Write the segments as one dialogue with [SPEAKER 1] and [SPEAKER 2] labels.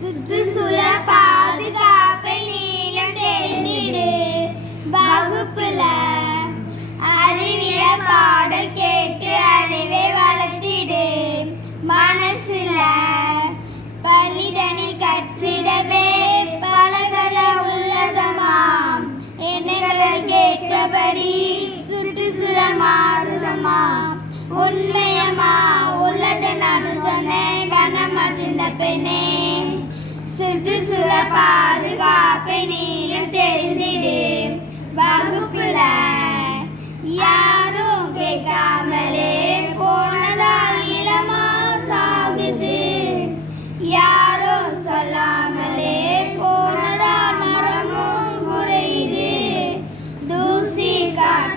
[SPEAKER 1] சுற்றுச்சூழல் பாதுகாப்பை நீயும் தெரிந்திடு. வகுப்புல அறிவியல் பாடல் கேட்டு அறிவை வளர்த்திடு. மனசுல பலிதனி கற்றிடவே. பலகல உள்ளதமாம் எண்ணங்களுக்கு கேட்டபடி சுற்றுச்சூழல் மாறுதமா? உண்மையமா? உள்ளது நான் சொன்னேன். கண்ணம்மா சின்ன பெண்ணே.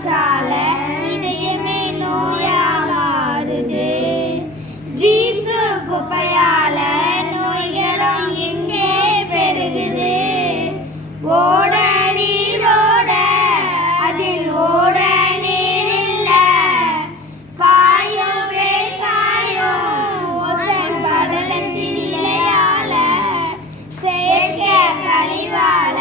[SPEAKER 1] காற்றால இதயமே நோயா வீசு குப்பையால நோய்களும் எங்கே பெருகுது. ஓட நீரோட அதில் ஓட நீர் இல்ல. காயும் வெயில் காயும் ஓசன் படலத்தின் இலையால செயற்கை கழிவால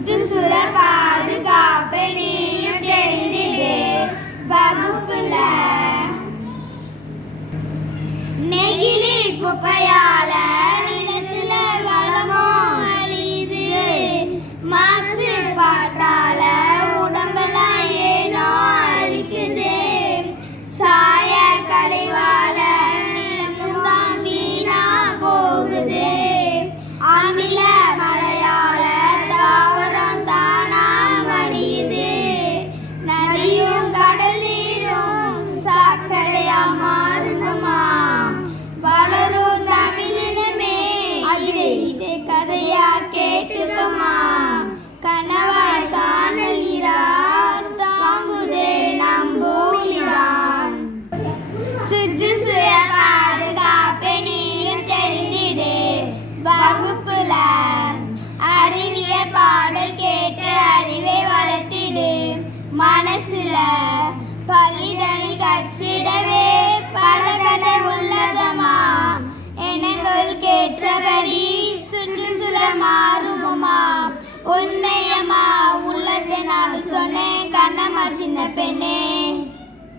[SPEAKER 1] சுற்றுச்சூழ பாதுகாப்பை நீயும் தெரிந்திடு. வகுப்புல. நெகிழி குப்பையால பள்ளிதனி பல கதை உள்ளதமா? எண்ணங்களுக்கு ஏற்றபடி சுற்றுச்சூழல் மாறுமா உண்மையமா உள்ளது நான் சொன்னேன் கண்ணம்மா சின்ன பெண்ணே.